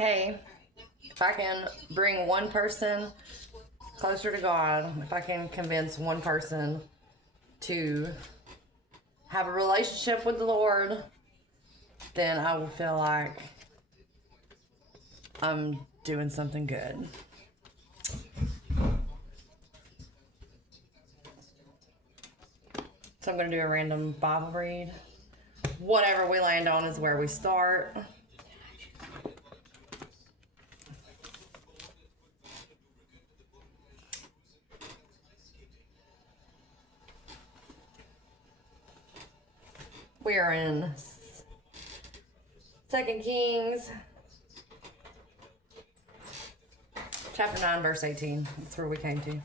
Hey, if I can bring one person closer to God, if I can convince one person to have a relationship with the Lord, then I will feel like I'm doing something good. So I'm going to do a random Bible read. Whatever we land on is where we start. We are in 2 Kings chapter 9, verse 18. That's where we came to.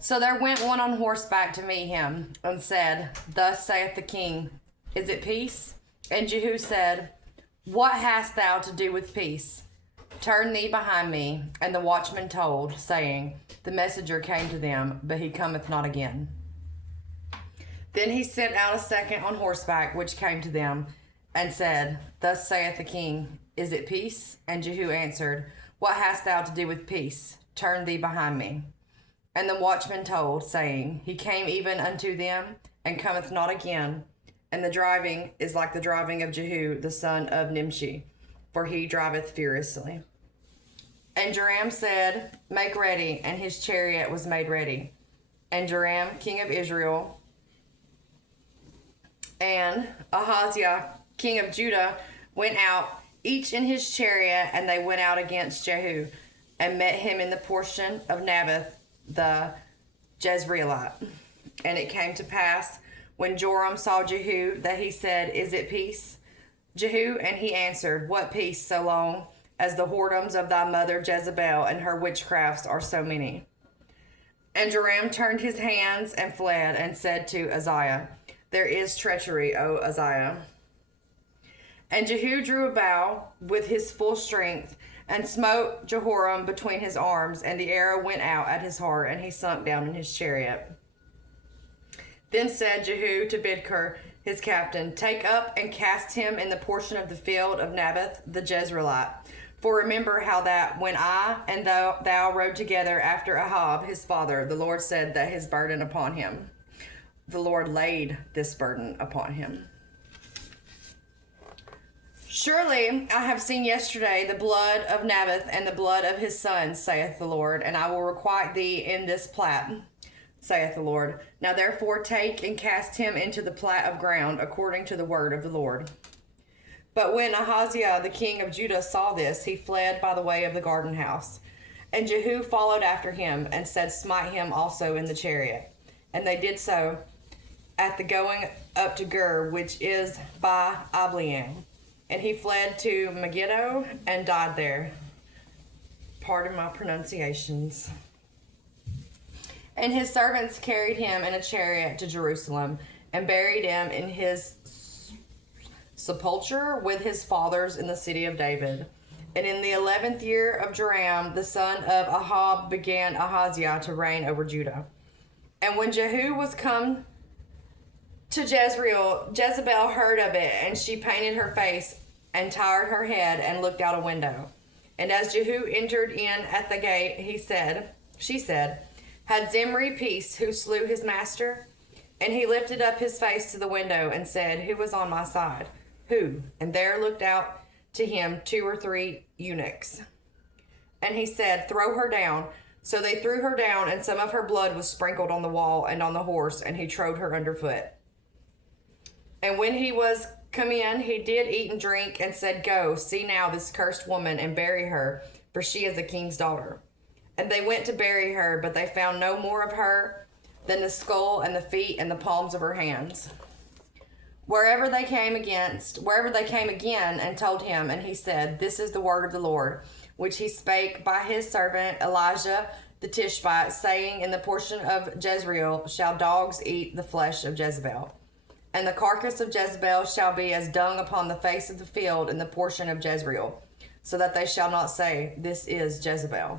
So there went one on horseback to meet him, and said, Thus saith the king, Is it peace? And Jehu said, What hast thou to do with peace? Turn thee behind me. And the watchman told, saying, The messenger came to them, but he cometh not again. Then he sent out a second on horseback, which came to them, and said, Thus saith the king, Is it peace? And Jehu answered, What hast thou to do with peace? Turn thee behind me. And the watchman told, saying, He came even unto them, and cometh not again. And the driving is like the driving of Jehu, the son of Nimshi, for he driveth furiously. And Joram said, Make ready, and his chariot was made ready. And Joram, king of Israel, and Ahaziah, king of Judah, went out, each in his chariot, and they went out against Jehu, and met him in the portion of Naboth the Jezreelite. And it came to pass, when Joram saw Jehu, that he said, Is it peace? Jehu, and he answered, What peace, so long as the whoredoms of thy mother Jezebel and her witchcrafts are so many? And Joram turned his hands and fled, and said to Uzziah, There is treachery, O Uzziah. And Jehu drew a bow with his full strength, and smote Jehoram between his arms, and the arrow went out at his heart, and he sunk down in his chariot. Then said Jehu to Bidkar, his captain, Take up and cast him in the portion of the field of Naboth the Jezreelite. For remember how that when I and thou rode together after Ahab his father, the Lord said that his burden upon him. The Lord laid this burden upon him. Surely I have seen yesterday the blood of Naboth and the blood of his sons, saith the Lord, and I will requite thee in this plat, saith the Lord. Now therefore take and cast him into the plat of ground, according to the word of the Lord. But when Ahaziah the king of Judah saw this, he fled by the way of the garden house. And Jehu followed after him, and said, Smite him also in the chariot. And they did so at the going up to Gur, which is by Ableam. And he fled to Megiddo and died there. Pardon my pronunciations. And his servants carried him in a chariot to Jerusalem, and buried him in his sepulchre with his fathers in the city of David. And in the 11th year of Joram, the son of Ahab, began Ahaziah to reign over Judah. And when Jehu was come to Jezreel, Jezebel heard of it, and she painted her face and tired her head and looked out a window. And as Jehu entered in at the gate, she said, Had Zimri peace, who slew his master? And he lifted up his face to the window and said, Who was on my side? Who? And there looked out to him 2 or 3 eunuchs. And he said, Throw her down. So they threw her down, and some of her blood was sprinkled on the wall and on the horse, and he trode her underfoot. And when he was come in, he did eat and drink, and said, Go, see now this cursed woman, and bury her, for she is a king's daughter. And they went to bury her, but they found no more of her than the skull and the feet and the palms of her hands. Wherever they came again and told him, and he said, This is the word of the Lord, which he spake by his servant Elijah the Tishbite, saying, In the portion of Jezreel shall dogs eat the flesh of Jezebel. And the carcass of Jezebel shall be as dung upon the face of the field in the portion of Jezreel, so that they shall not say, This is Jezebel.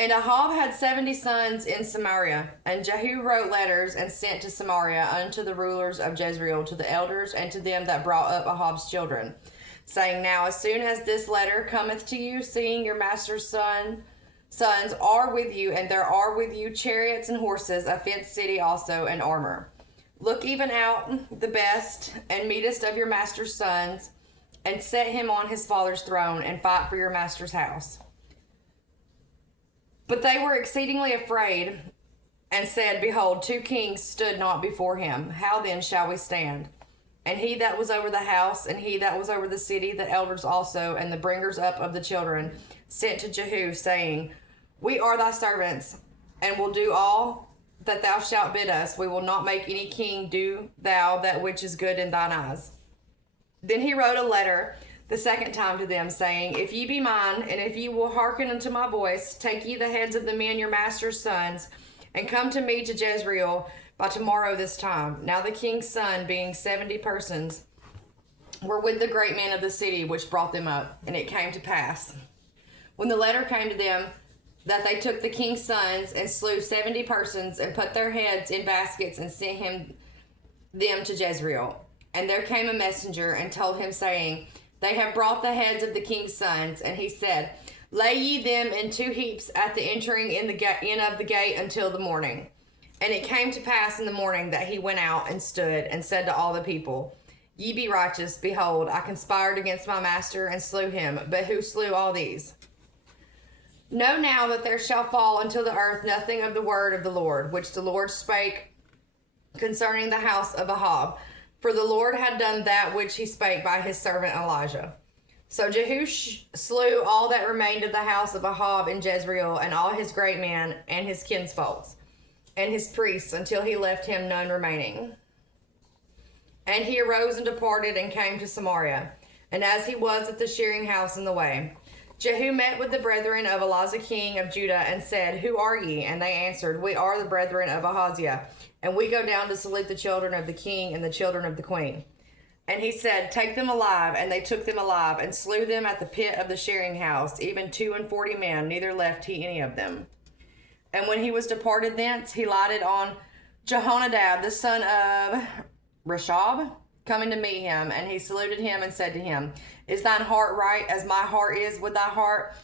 And Ahab had 70 sons in Samaria, and Jehu wrote letters and sent to Samaria unto the rulers of Jezreel, to the elders, and to them that brought up Ahab's children, saying, Now as soon as this letter cometh to you, seeing your master's sons are with you, and there are with you chariots and horses, a fenced city also, and armor. Look even out the best and meetest of your master's sons, and set him on his father's throne, and fight for your master's house. But they were exceedingly afraid, and said, Behold, 2 kings stood not before him. How then shall we stand? And he that was over the house, and he that was over the city, the elders also, and the bringers up of the children, sent to Jehu, saying, We are thy servants, and will do all that thou shalt bid us. We will not make any king. Do thou that which is good in thine eyes. Then he wrote a letter the second time to them, saying, If ye be mine, and if ye will hearken unto my voice, take ye the heads of the men your master's sons, and come to me to Jezreel by tomorrow this time. Now the king's son, being 70 persons, were with the great men of the city, which brought them up. And it came to pass, when the letter came to them, that they took the king's sons, and slew 70 persons, and put their heads in baskets, and sent them to Jezreel. And there came a messenger, and told him, saying, They have brought the heads of the king's sons. And he said, Lay ye them in 2 heaps at the entering in of the gate until the morning. And it came to pass in the morning that he went out and stood, and said to all the people, Ye be righteous. Behold, I conspired against my master, and slew him. But who slew all these? Know now that there shall fall unto the earth nothing of the word of the Lord, which the Lord spake concerning the house of Ahab. For the Lord had done that which he spake by his servant Elijah. So Jehu slew all that remained of the house of Ahab in Jezreel, and all his great men, and his kinsfolks, and his priests, until he left him none remaining. And he arose and departed, and came to Samaria. And as he was at the shearing house in the way, Jehu met with the brethren of Elijah king of Judah, and said, Who are ye? And they answered, We are the brethren of Ahaziah, and we go down to salute the children of the king and the children of the queen. And he said, Take them alive. And they took them alive, and slew them at the pit of the shearing house, even 42 men, neither left he any of them. And when he was departed thence, he lighted on Jehonadab, the son of Reshab, coming to meet him. And he saluted him, and said to him, Is thine heart right, as my heart is with thy heart?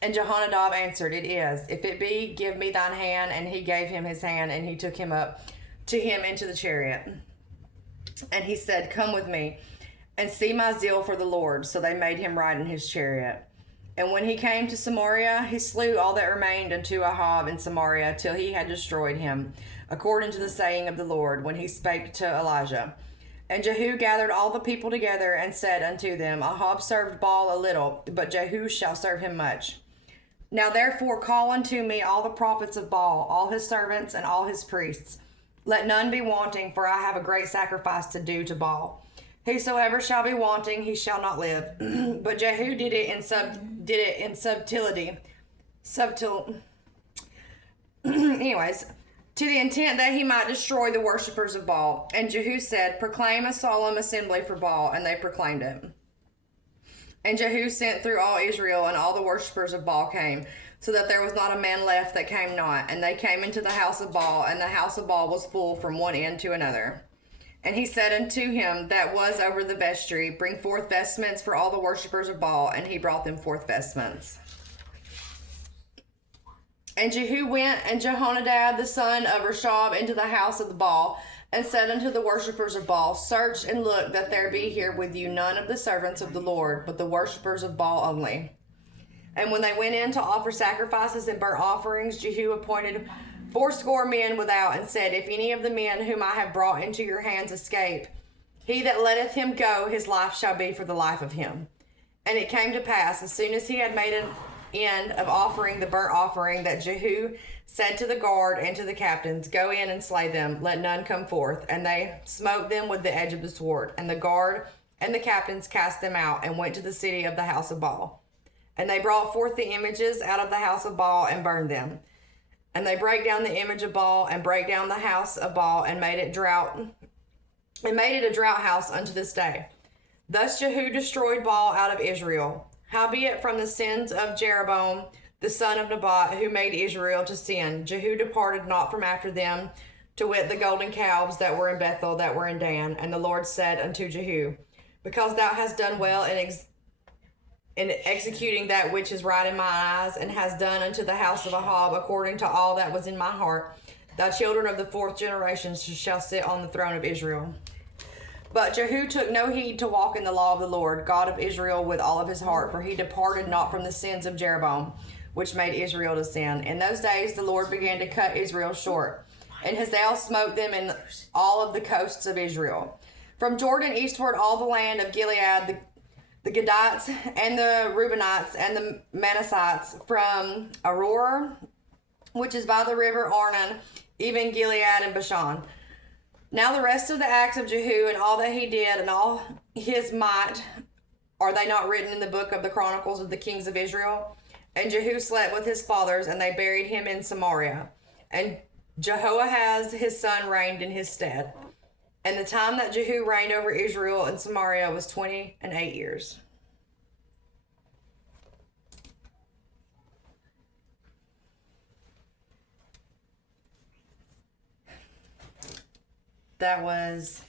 And Jehonadab answered, It is. If it be, give me thine hand. And he gave him his hand, and he took him up to him into the chariot. And he said, Come with me, and see my zeal for the Lord. So they made him ride in his chariot. And when he came to Samaria, he slew all that remained unto Ahab in Samaria, till he had destroyed him, according to the saying of the Lord, when he spake to Elijah. And Jehu gathered all the people together, and said unto them, Ahab served Baal a little, but Jehu shall serve him much. Now therefore call unto me all the prophets of Baal, all his servants, and all his priests. Let none be wanting, for I have a great sacrifice to do to Baal. Whosoever shall be wanting, he shall not live. But Jehu did it in subtlety. Anyways, to the intent that he might destroy the worshippers of Baal. And Jehu said, Proclaim a solemn assembly for Baal, and they proclaimed it. And Jehu sent through all Israel, and all the worshippers of Baal came, so that there was not a man left that came not. And they came into the house of Baal, and the house of Baal was full from one end to another. And he said unto him that was over the vestry, Bring forth vestments for all the worshippers of Baal. And he brought them forth vestments. And Jehu went, and Jehonadab the son of Reshab, into the house of the Baal, and said unto the worshippers of Baal, Search and look that there be here with you none of the servants of the Lord, but the worshippers of Baal only. And when they went in to offer sacrifices and burnt offerings, Jehu appointed 80 men without, and said, If any of the men whom I have brought into your hands escape, he that letteth him go, his life shall be for the life of him. And it came to pass, as soon as he had made an end of offering the burnt offering, that Jehu said to the guard and to the captains, Go in and slay them, let none come forth. And they smote them with the edge of the sword. And the guard and the captains cast them out, and went to the city of the house of Baal. And they brought forth the images out of the house of Baal, and burned them. And they brake down the image of Baal, and brake down the house of Baal, and made it a drought house unto this day. Thus Jehu destroyed Baal out of Israel. Howbeit from the sins of Jeroboam, the the son of Nebat, who made Israel to sin. Jehu departed not from after them, to wit, the golden calves that were in Bethel, that were in Dan. And the Lord said unto Jehu, because thou hast done well in executing that which is right in my eyes, and hast done unto the house of Ahab according to all that was in my heart, thy children of the fourth generation shall sit on the throne of Israel. But Jehu took no heed to walk in the law of the Lord, God of Israel, with all of his heart, for he departed not from the sins of Jeroboam, which made Israel to sin. In those days the Lord began to cut Israel short, and Hazael smote them in all of the coasts of Israel. From Jordan eastward, all the land of Gilead, the Gadites and the Reubenites and the Manassites, from Aroer, which is by the river Arnon, even Gilead and Bashan. Now the rest of the acts of Jehu and all that he did and all his might, are they not written in the book of the Chronicles of the kings of Israel? And Jehu slept with his fathers, and they buried him in Samaria. And Jehoahaz his son reigned in his stead. And the time that Jehu reigned over Israel and Samaria was 28 years. That was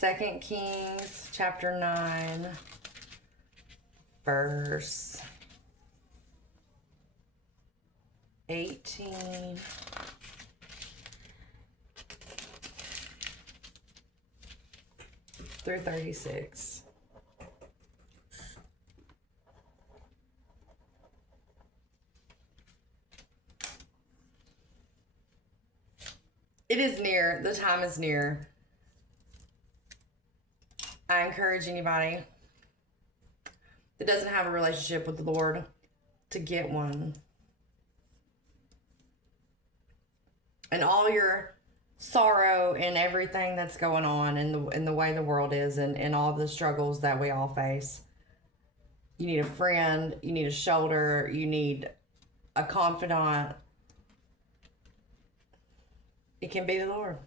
2 Kings chapter 9, verse 18 through 36. It is near. The time is near. I encourage anybody that doesn't have a relationship with the Lord to get one. And all your sorrow and everything that's going on in the way the world is, and all the struggles that we all face. You need a friend, you need a shoulder, you need a confidant. It can be the Lord.